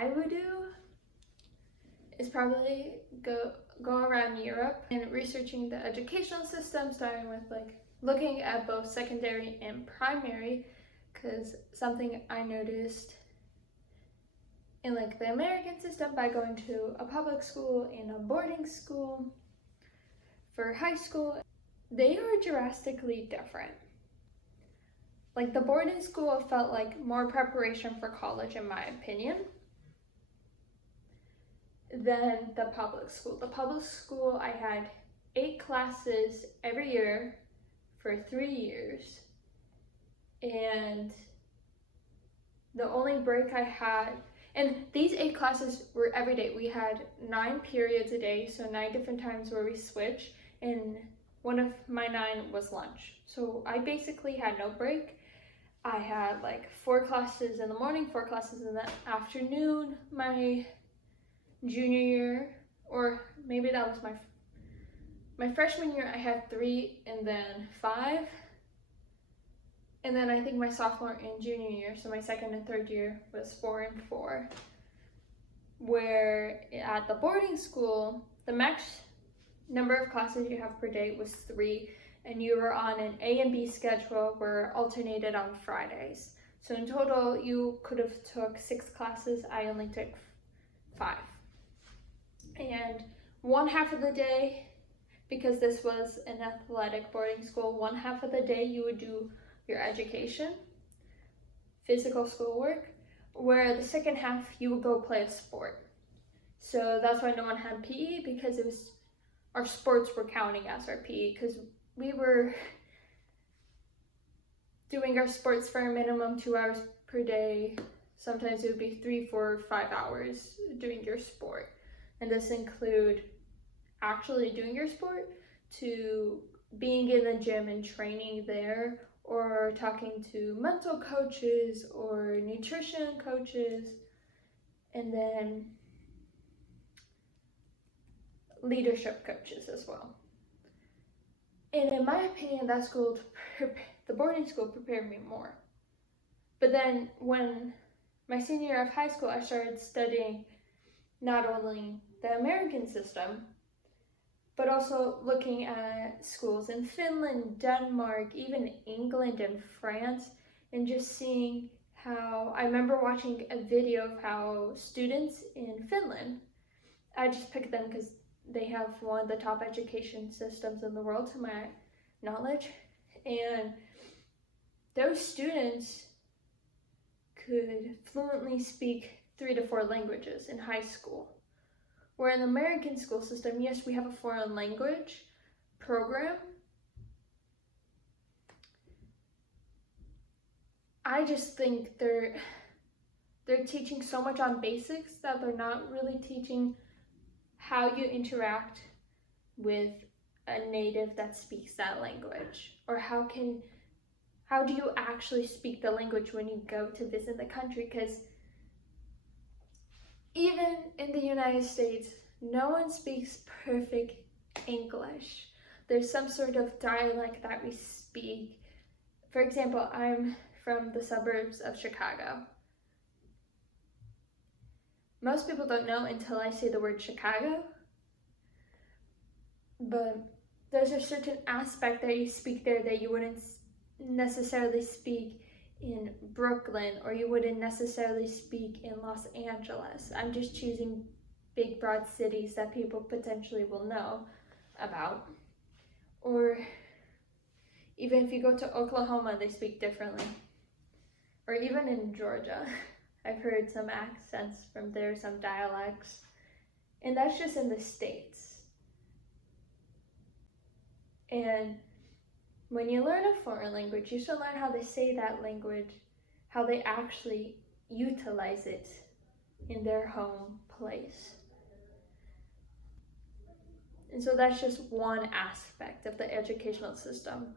I would do is probably go around Europe and researching the educational system, starting with like looking at both secondary and primary, because something I noticed in like the American system by going to a public school and a boarding school for high school, they are drastically different. Like the boarding school felt like more preparation for college, in my opinion, than the public school. The public school, I had 8 classes every year for 3 years, and the only break I had, and these 8 classes were every day. We had 9 periods a day, so 9 different times where we switch, and one of my 9 was lunch. So I basically had no break. I had like 4 classes in the morning, 4 classes in the afternoon my junior year, or maybe that was my freshman year. I had 3 and then 5. And then I think my sophomore and junior year, so my second and third year, was 4 and 4. Where at the boarding school, the max number of classes you have per day was 3, and you were on an A and B schedule where alternated on Fridays. So in total, you could have took 6 classes. I only took 5. And one half of the day, because this was an athletic boarding school, one half of the day you would do your education, physical schoolwork, where the second half you would go play a sport. So that's why no one had PE, because it was, our sports were counting as our PE, because we were doing our sports for a minimum 2 hours per day. Sometimes it would be 3, 4, 5 hours doing your sport. And this include actually doing your sport, to being in the gym and training there, or talking to mental coaches or nutrition coaches, and then leadership coaches as well. And in my opinion, that school, the boarding school, prepared me more. But then when my senior year of high school, I started studying not only the American system, but also looking at schools in Finland, Denmark, even England and France, and just seeing how, I remember watching a video of how students in Finland, I just picked them because they have one of the top education systems in the world to my knowledge, and those students could fluently speak 3 to 4 languages in high school. Where in the American school system, yes, we have a foreign language program. I just think they're teaching so much on basics that they're not really teaching how you interact with a native that speaks that language, or how do you actually speak the language when you go to visit the country, because even in the United States, no one speaks perfect English. There's some sort of dialect that we speak. For example, I'm from the suburbs of Chicago. Most people don't know until I say the word Chicago, but there's a certain aspect that you speak there that you wouldn't necessarily speak in Brooklyn, or you wouldn't necessarily speak in Los Angeles. I'm just choosing big broad cities that people potentially will know about. Or even if you go to Oklahoma, they speak differently. Or even in Georgia, I've heard some accents from there, some dialects. And that's just in the States. And when you learn a foreign language, you should learn how they say that language, how they actually utilize it in their home place. And so that's just one aspect of the educational system.